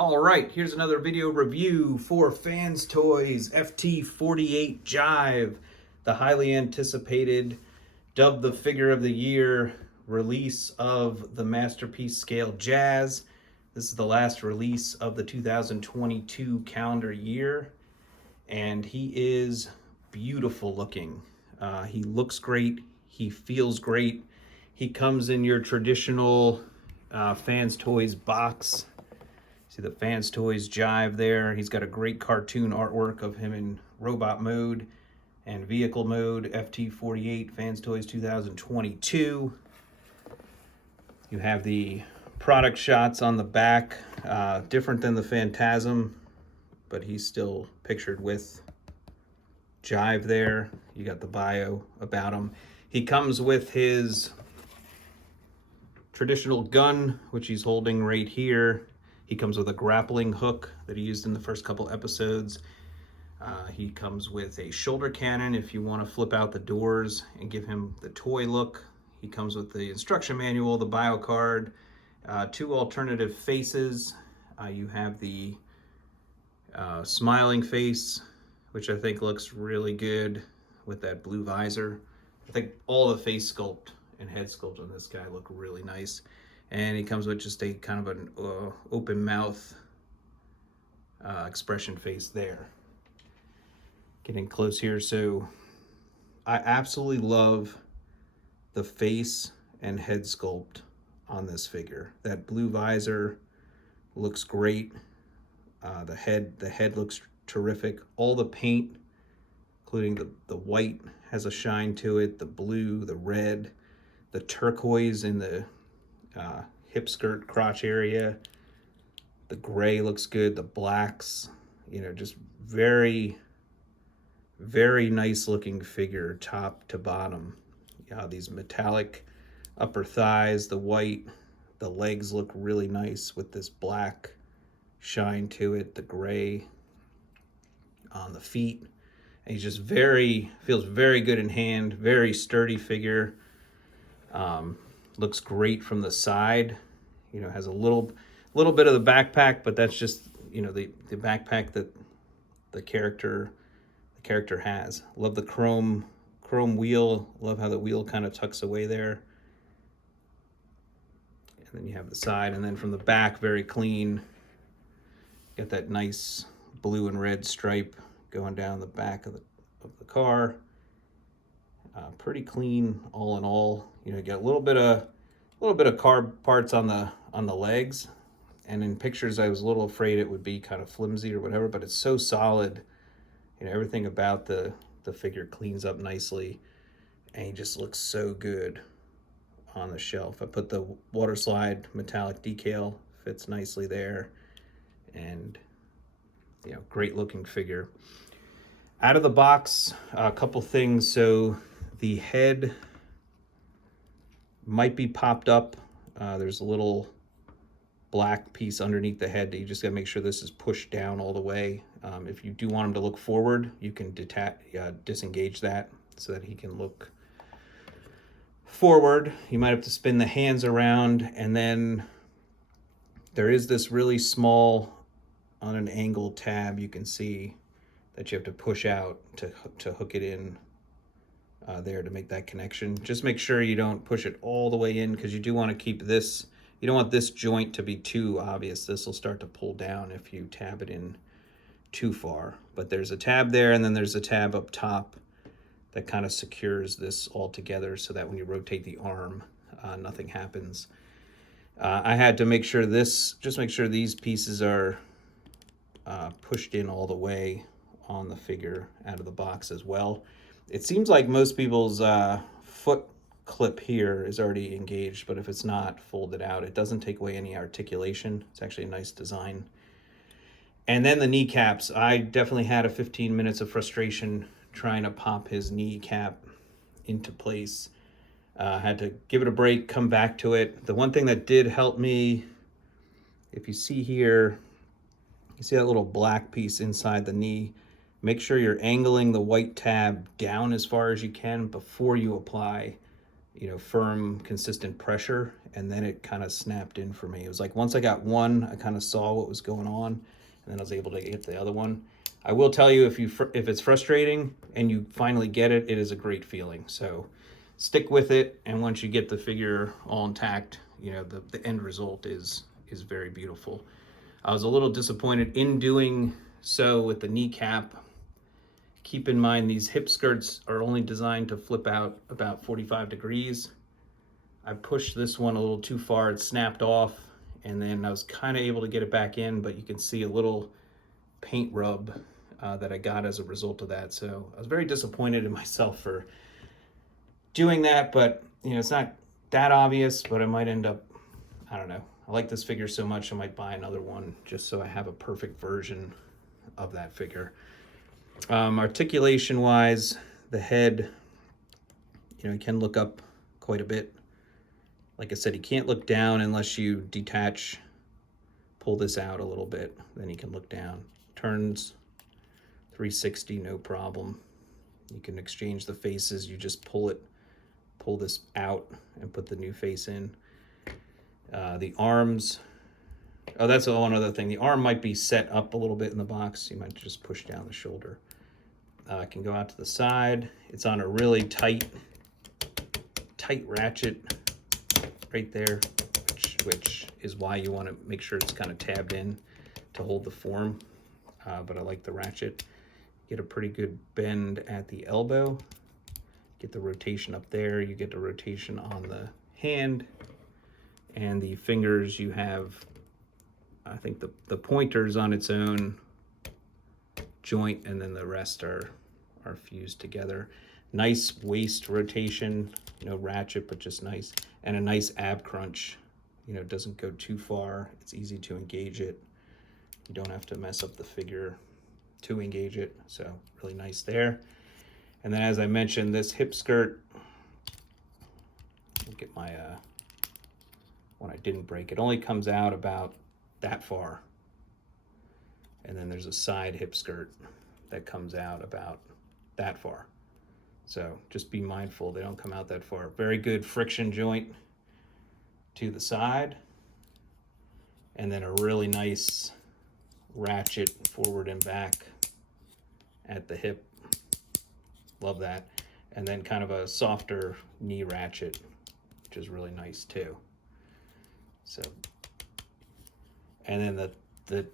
All right, here's another video review for Fans Toys FT-48 Jive, the highly anticipated, dubbed the figure of the year release of the Masterpiece Scale Jazz. This is the last release of the 2022 calendar year, and he is beautiful looking. He looks great, he feels great. He comes in your traditional Fans Toys box. See the Fans Toys Jive there. He's got a great cartoon artwork of him in robot mode and vehicle mode. FT-48 Fans Toys 2022. You have the product shots on the back, different than the Phantasm, but he's still pictured with Jive there. You got the bio about him. He comes with his traditional gun, which he's holding right here. He comes with a grappling hook that he used in the first couple episodes. He comes with a shoulder cannon if you want to flip out the doors and give him the toy look. He comes with the instruction manual, the bio card, two alternative faces. You have the smiling face, which I think looks really good with that blue visor. I think all the face sculpt and head sculpt on this guy look really nice. And he comes with just a kind of an open mouth expression face there. Getting close here, so I absolutely love the face and head sculpt on this figure. That blue visor looks great. The head looks terrific. All the paint, including the white, has a shine to it. The blue, the red, the turquoise in the hip skirt crotch area. The gray looks good. The blacks, just very, very nice looking figure top to bottom. These metallic upper thighs, the white, the legs look really nice with this black shine to it, the gray on the feet. And he's just feels very good in hand, very sturdy figure. Looks great from the side. Has a little bit of the backpack, but that's just the backpack that the character has. Love the chrome wheel. Love how the wheel kind of tucks away there. And then you have the side, and then from the back, very clean. Got that nice blue and red stripe going down the back of the car. Pretty clean all in all. You got a little bit of car parts on the legs, and in pictures I was a little afraid it would be kind of flimsy or whatever, but it's so solid. Everything about the figure cleans up nicely, and he just looks so good on the shelf. I put the water slide metallic decal, fits nicely there, and great looking figure. Out of the box, a couple things. So the head might be popped up. There's a little black piece underneath the head that you just gotta make sure this is pushed down all the way. If you do want him to look forward, you can disengage that so that he can look forward. You might have to spin the hands around, and then there is this really small, on an angle tab, you can see that you have to push out to hook it in there to make that connection. Just make sure you don't push it all the way in, because you do want to keep this, you don't want this joint to be too obvious. This will start to pull down if you tab it in too far. But there's a tab there, and then there's a tab up top that kind of secures this all together so that when you rotate the arm, nothing happens. I had to make sure make sure these pieces are pushed in all the way on the figure out of the box as well. It seems like most people's foot clip here is already engaged, but if it's not, fold it out. It doesn't take away any articulation. It's actually a nice design. And then the kneecaps. I definitely had a 15 minutes of frustration trying to pop his kneecap into place. Had to give it a break, come back to it. The one thing that did help me, if you see here, you see that little black piece inside the knee. Make sure you're angling the white tab down as far as you can before you apply you know, firm, consistent pressure, and then it kind of snapped in for me. It was like once I got one, I kind of saw what was going on, and then I was able to get the other one. I will tell you, if it's frustrating and you finally get it, it is a great feeling. So stick with it, and once you get the figure all intact, you know, the end result is very beautiful. I was a little disappointed in doing so with the kneecap. Keep in mind these hip skirts are only designed to flip out about 45 degrees. I pushed this one a little too far, it snapped off, and then I was kind of able to get it back in, but you can see a little paint rub that I got as a result of that. So I was very disappointed in myself for doing that, but you know, it's not that obvious, but I might end up, I don't know. I like this figure so much, I might buy another one just so I have a perfect version of that figure. Articulation wise, the head, you know, you can look up quite a bit. Like I said, you can't look down unless you detach, pull this out a little bit, then you can look down. Turns 360, no problem. You can exchange the faces, you just pull this out and put the new face in. The arms, oh, that's one other thing. The arm might be set up a little bit in the box. You might just push down the shoulder. It can go out to the side. It's on a really tight ratchet right there, which is why you want to make sure it's kind of tabbed in to hold the form. But I like the ratchet. Get a pretty good bend at the elbow. Get the rotation up there. You get the rotation on the hand. And the fingers, you have, I think the pointer's on its own joint, and then the rest are fused together. Nice waist rotation, no ratchet, but just nice. And a nice ab crunch. You know, it doesn't go too far. It's easy to engage it. You don't have to mess up the figure to engage it. So really nice there. And then as I mentioned, this hip skirt, look at my, when I didn't break, it only comes out about that far. And then there's a side hip skirt that comes out about that far. So just be mindful they don't come out that far. Very good friction joint to the side. And then a really nice ratchet forward and back at the hip. Love that. And then kind of a softer knee ratchet, which is really nice too. So, and then the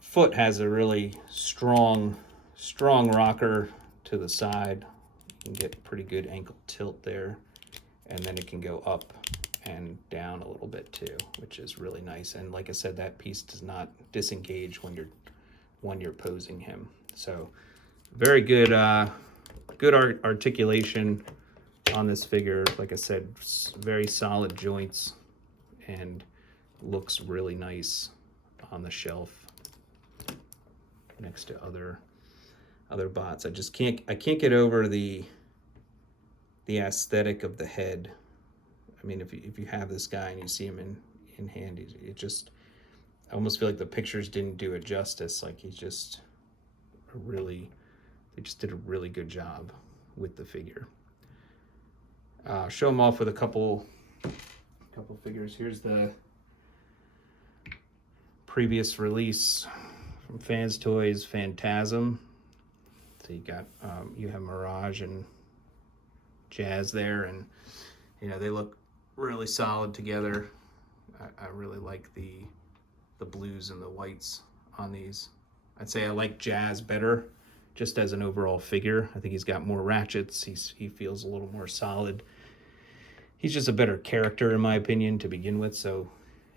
foot has a really strong rocker to the side. You can get pretty good ankle tilt there, and then it can go up and down a little bit too, which is really nice. And like I said, that piece does not disengage when you're posing him. So very good good articulation on this figure. Like I said, very solid joints and looks really nice on the shelf next to other bots. I can't get over the aesthetic of the head. I mean, if you have this guy and you see him in hand, it just, I almost feel like the pictures didn't do it justice. Like they just did a really good job with the figure. Show them off with a couple figures. Here's the previous release from Fans Toys, Phantasm. So you got you have Mirage and Jazz there, and you know they look really solid together. I really like the blues and the whites on these. I'd say I like Jazz better just as an overall figure. I think he's got more ratchets. He feels a little more solid. He's just a better character in my opinion to begin with, so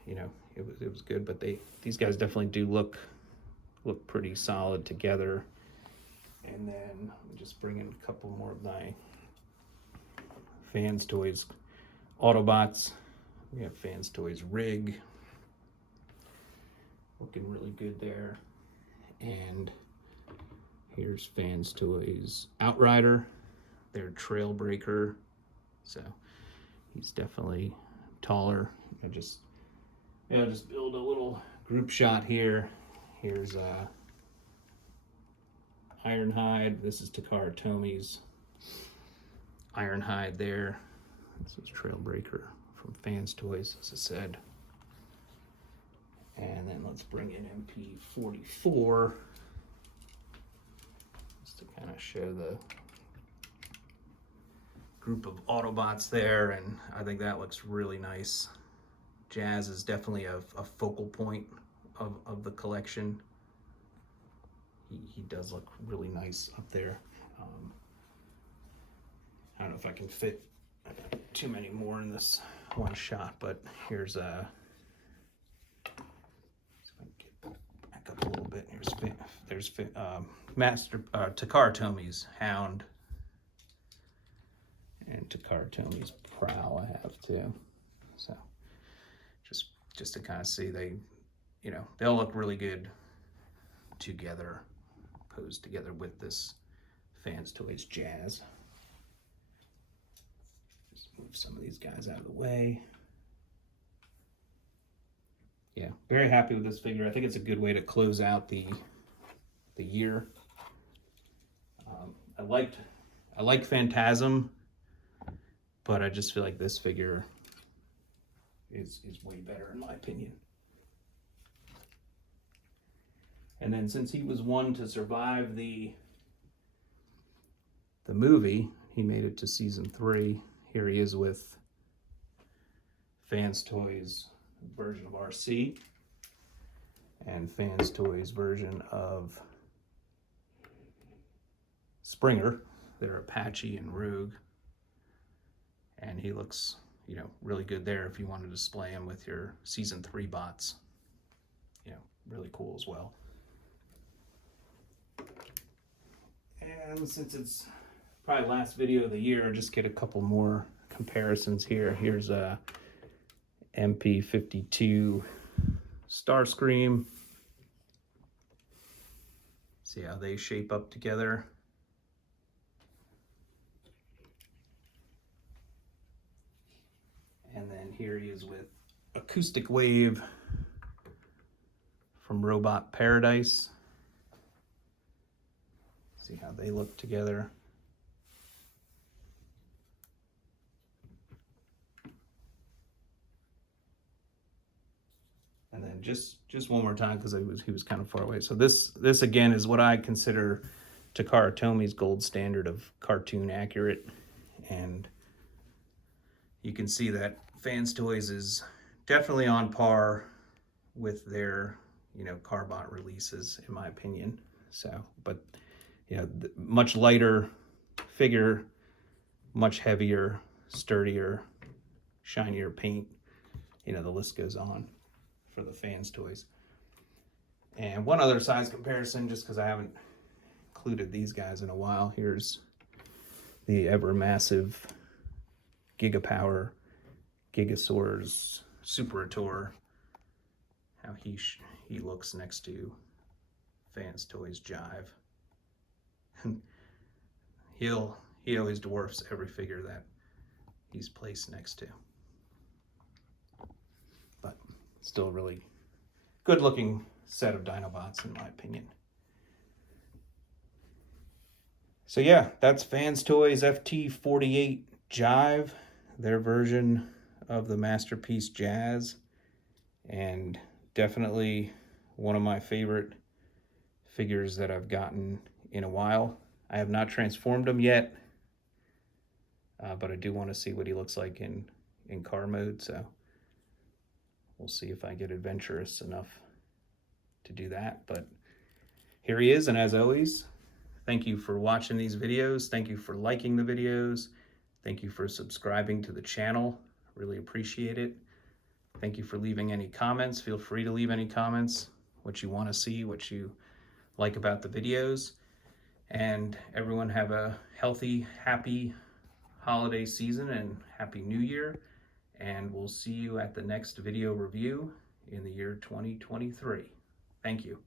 you know it was good. But these guys definitely do look pretty solid together. And then let me just bring in a couple more of my Fans Toys Autobots. We have Fans Toys Rig, looking really good there. And here's Fans Toys Outrider, their Trailbreaker. So he's definitely taller. I just build a little group shot here. Here's Ironhide. This is Takara Tomi's Ironhide there. This is Trailbreaker from Fans Toys, as I said. And then let's bring in MP-44 just to kind of show the group of Autobots there, and I think that looks really nice. Jazz is definitely a focal point of the collection. He does look really nice up there. I don't know if I can fit too many more in this one shot, but here's a back up a little bit. There's Master Takara Tomi's Hound and Takara Tomi's Prowl. I have too. So just to kind of see, they'll look really good together, posed together with this Fans Toys Jazz. Just move some of these guys out of the way. Yeah, very happy with this figure. I think it's a good way to close out the year. I like Phantasm, but I just feel like this figure is way better in my opinion. And then since he was one to survive the movie, he made it to season 3. Here he is with Fans Toys version of RC and Fans Toys version of Springer. They're Apache and Rogue. And he looks, really good there if you want to display him with your season 3 bots. Really cool as well. And since it's probably last video of the year, I'll just get a couple more comparisons here. Here's a MP-52 Starscream. See how they shape up together. And then here he is with Acoustic Wave from Robot Paradise. See how they look together. And then just one more time, because he was kind of far away. So this again is what I consider Takara Tomi's gold standard of cartoon accurate, and you can see that Fans Toys is definitely on par with their Carbot releases, in my opinion. So, but much lighter figure, much heavier, sturdier, shinier paint. The list goes on for the Fans Toys. And one other size comparison, just because I haven't included these guys in a while. Here's the ever massive Gigapower Gigasaur's Superator. How he looks next to Fans Toys Jive. He always dwarfs every figure that he's placed next to. But still a really good looking set of Dinobots in my opinion. So yeah, that's Fans Toys FT-48 Jive, their version of the Masterpiece Jazz, and definitely one of my favorite figures that I've gotten in a while. I have not transformed him yet, but I do want to see what he looks like in car mode, so we'll see if I get adventurous enough to do that. But here he is, and as always, thank you for watching these videos. Thank you for liking the videos. Thank you for subscribing to the channel. Really appreciate it. Thank you for leaving any comments. Feel free to leave any comments, what you want to see, what you like about the videos. And everyone have a healthy, happy holiday season and Happy New Year. And we'll see you at the next video review in the year 2023. Thank you.